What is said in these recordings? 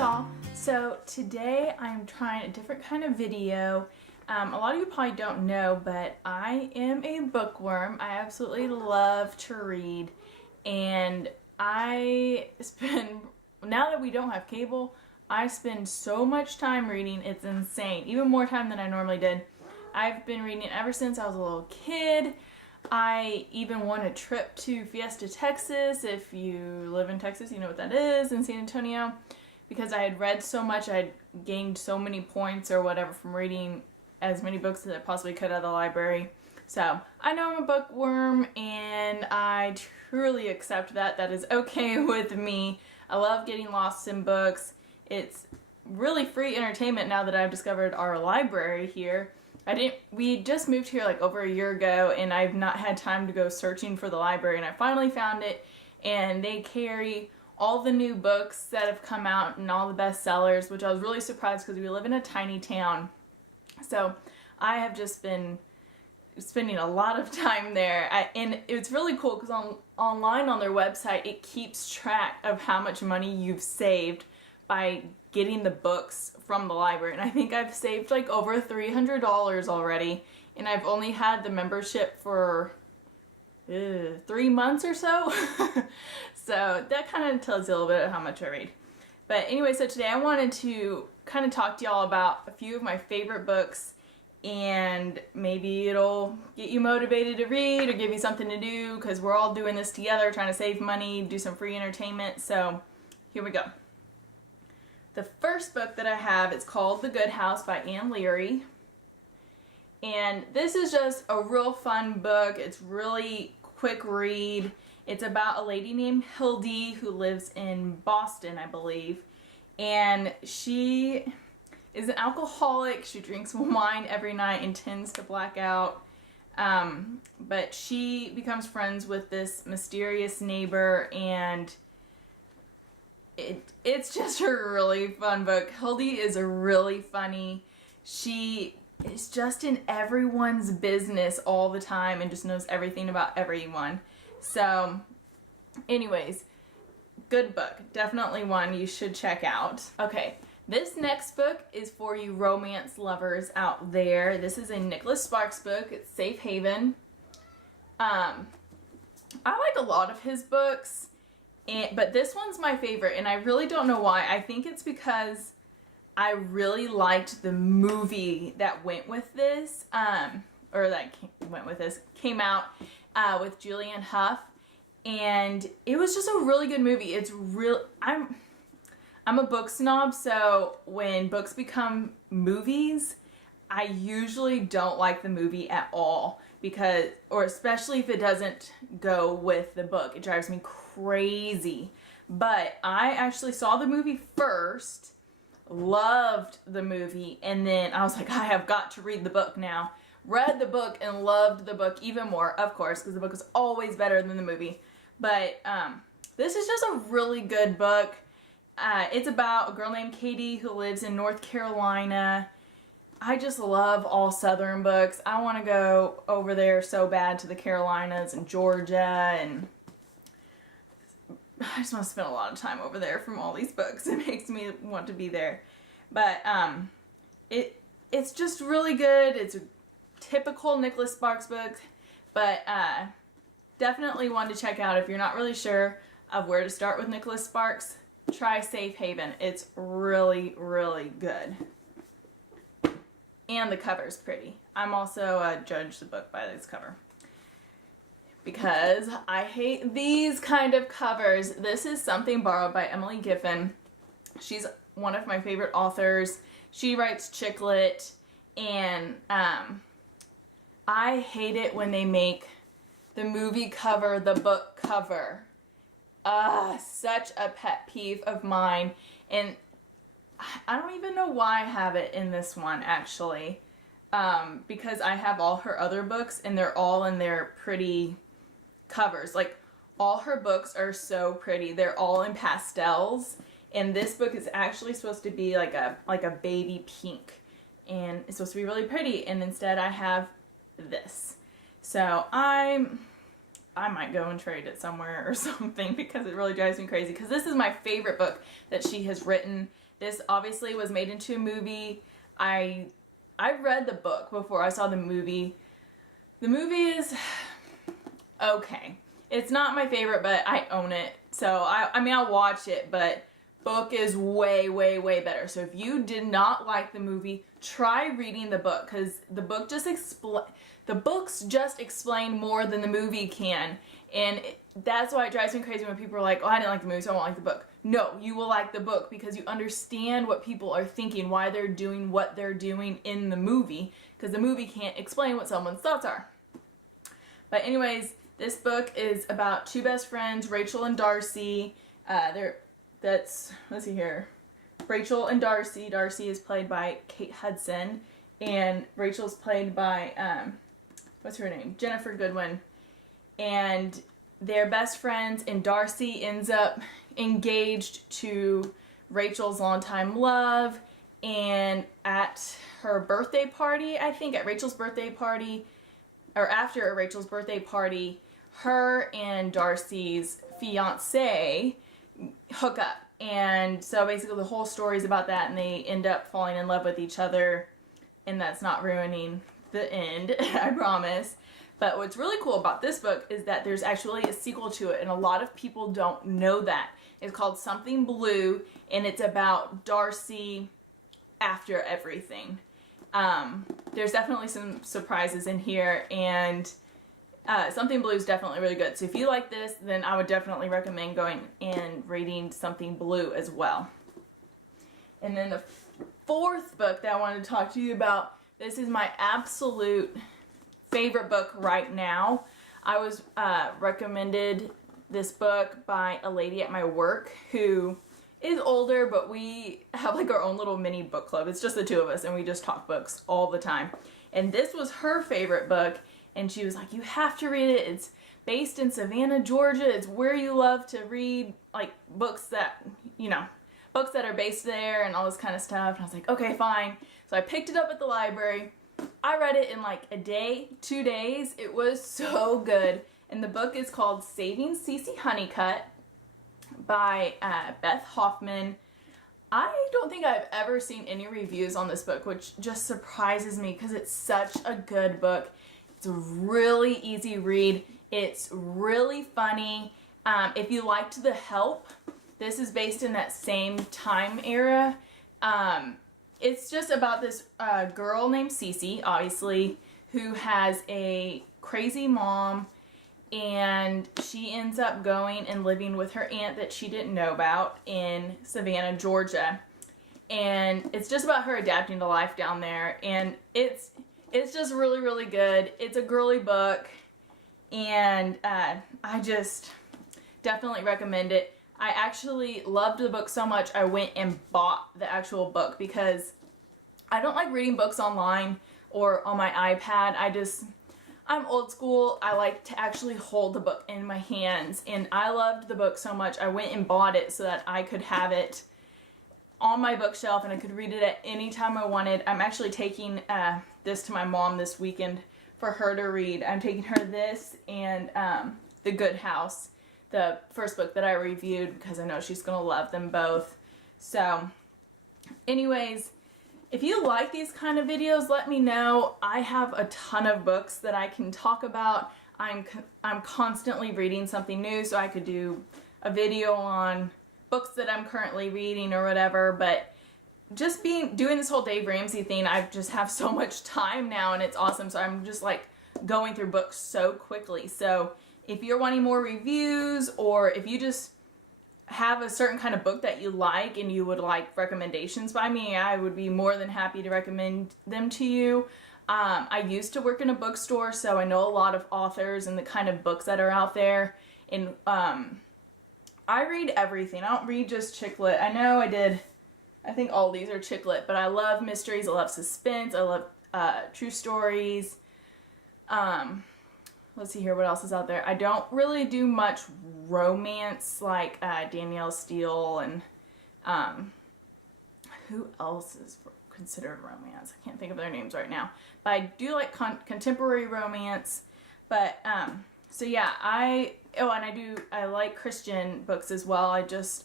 y'all. So today I'm trying a different kind of video. A lot of you probably don't know, but I am a bookworm. I absolutely love to read, and I spend, now that we don't have cable, I spend so much time reading, it's insane. Even more time than I normally did. I've been reading ever since I was a little kid. I even won a trip to Fiesta, Texas. If you live in Texas, you know what that is, in San Antonio. Because I had read so much, I had gained so many points or whatever from reading as many books as I possibly could out of the library. So, I know I'm a bookworm, and I truly accept that. That is okay with me. I love getting lost in books. It's really free entertainment now that I've discovered our library here. We just moved here like over a year ago, and I've not had time to go searching for the library, and I finally found it, and they carry all the new books that have come out and all the bestsellers, which I was really surprised because we live in a tiny town. So I have just been spending a lot of time there, and it's really cool because online on their website it keeps track of how much money you've saved by getting the books from the library, and I think I've saved like over $300 already, and I've only had the membership for 3 months or so. So that kind of tells you a little bit of how much I read. But anyway, so today I wanted to kind of talk to y'all about a few of my favorite books, and maybe it'll get you motivated to read or give you something to do, because we're all doing this together, trying to save money, do some free entertainment. So here we go. The first book that I have is called The Good House by Anne Leary. And this is just a real fun book. It's really quick read. It's about a lady named Hildy who lives in Boston, I believe. And she is an alcoholic. She drinks wine every night and tends to black out. But she becomes friends with this mysterious neighbor, and it's just a really fun book. Hildy is really funny. She is just in everyone's business all the time and just knows everything about everyone. So anyways, good book. Definitely one you should check out. Okay, this next book is for you romance lovers out there. This is a Nicholas Sparks book. It's Safe Haven. I like a lot of his books, but this one's my favorite, and I really don't know why. I think it's because I really liked the movie that went with this, came out with Julianne Hough, and it was just a really good movie. It's real. I'm a book snob, so when books become movies, I usually don't like the movie at all, or especially if it doesn't go with the book. It drives me crazy. But I actually saw the movie first, loved the movie, and then I was like, I have got to read the book now. Read the book and loved the book even more, of course, because the book is always better than the movie. But this is just a really good book. It's about a girl named Katie who lives in North Carolina. I just love all Southern books. I want to go over there so bad to the Carolinas and Georgia, and I just want to spend a lot of time over there from all these books. It makes me want to be there. But it's just really good. It's a typical Nicholas Sparks book, but definitely one to check out if you're not really sure of where to start with Nicholas Sparks. Try Safe Haven. It's really, really good. And the cover's pretty. I'm also judge the book by this cover, because I hate these kind of covers. This is Something Borrowed by Emily Giffin. She's one of my favorite authors. She writes chick lit, and I hate it when they make the movie cover the book cover. Such a pet peeve of mine, and I don't even know why I have it in this one, actually, because I have all her other books, and they're all in their pretty covers. Like, all her books are so pretty. They're all in pastels, and this book is actually supposed to be like a baby pink, and it's supposed to be really pretty, and instead I have this. So I I might go and trade it somewhere or something because it really drives me crazy. Because this is my favorite book that she has written. This obviously was made into a movie. I read the book before I saw the movie. The movie is okay. It's not my favorite, but I own it. So I mean, I'll watch it, but book is way, way, way better. So if you did not like the movie, try reading the book, because the books just explain more than the movie can. And that's why it drives me crazy when people are like, oh, I didn't like the movie, so I won't like the book. No, you will like the book because you understand what people are thinking, why they're doing what they're doing in the movie, because the movie can't explain what someone's thoughts are. But anyways, this book is about two best friends, Rachel and Darcy. Let's see here. Rachel and Darcy. Darcy is played by Kate Hudson, and Rachel's played by, what's her name? Jennifer Goodwin. And they're best friends, and Darcy ends up engaged to Rachel's longtime love, and at her birthday party, I think, at Rachel's birthday party, or after Rachel's birthday party, her and Darcy's fiance hook up. And so basically the whole story is about that, and they end up falling in love with each other, and that's not ruining the end, I promise. But what's really cool about this book is that there's actually a sequel to it, and a lot of people don't know that. It's called Something Blue, and it's about Darcy after everything. There's definitely some surprises in here, and Something Blue is definitely really good. So if you like this, then I would definitely recommend going and reading Something Blue as well. And then the fourth book that I wanted to talk to you about, this is my absolute favorite book right now. I was recommended this book by a lady at my work who is older, but we have like our own little mini book club. It's just the two of us, and we just talk books all the time. And this was her favorite book, and she was like, you have to read it. It's based in Savannah, Georgia. It's where you love to read, like, books that, you know, books that are based there and all this kind of stuff. And I was like, okay, fine. So I picked it up at the library. I read it in like a day, 2 days. It was so good. And the book is called Saving Cece Honeycutt by Beth Hoffman. I don't think I've ever seen any reviews on this book, which just surprises me because it's such a good book. It's a really easy read. It's really funny. If you liked The Help, this is based in that same time era. It's just about this girl named Cece, obviously, who has a crazy mom, and she ends up going and living with her aunt that she didn't know about in Savannah, Georgia. And it's just about her adapting to life down there, and it's just really, really good. It's a girly book, and I just definitely recommend it. I actually loved the book so much I went and bought the actual book because I don't like reading books online or on my iPad. I'm old school. I like to actually hold the book in my hands, and I loved the book so much I went and bought it so that I could have it on my bookshelf and I could read it at any time I wanted. I'm actually taking this to my mom this weekend for her to read. I'm taking her this and The Good House, the first book that I reviewed, because I know she's going to love them both. So anyways, if you like these kind of videos, let me know. I have a ton of books that I can talk about. I'm constantly reading something new, so I could do a video on books that I'm currently reading or whatever, but just doing this whole Dave Ramsey thing, I just have so much time now, and it's awesome. So I'm just like going through books so quickly. So if you're wanting more reviews, or if you just have a certain kind of book that you like and you would like recommendations by me, I would be more than happy to recommend them to you. I used to work in a bookstore, so I know a lot of authors and the kind of books that are out there. And I read everything. I don't read just chick lit. I know I think all these are chick lit, but I love mysteries, I love suspense, I love true stories. Let's see here, what else is out there? I don't really do much romance like Danielle Steele and who else is considered romance? I can't think of their names right now. But I do like contemporary romance. But So yeah, I like Christian books as well. I just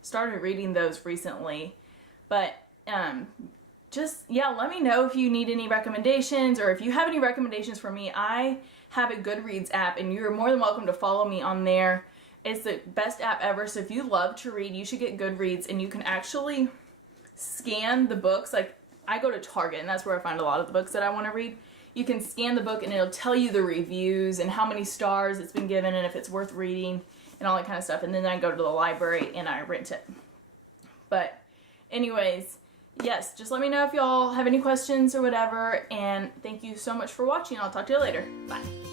started reading those recently. But just, yeah, let me know if you need any recommendations, or if you have any recommendations for me. I have a Goodreads app, and you're more than welcome to follow me on there. It's the best app ever. So if you love to read, you should get Goodreads, and you can actually scan the books. Like, I go to Target, and that's where I find a lot of the books that I want to read. You can scan the book, and it'll tell you the reviews and how many stars it's been given and if it's worth reading and all that kind of stuff. And then I go to the library and I rent it. But anyways, yes, just let me know if y'all have any questions or whatever. And thank you so much for watching. I'll talk to you later. Bye.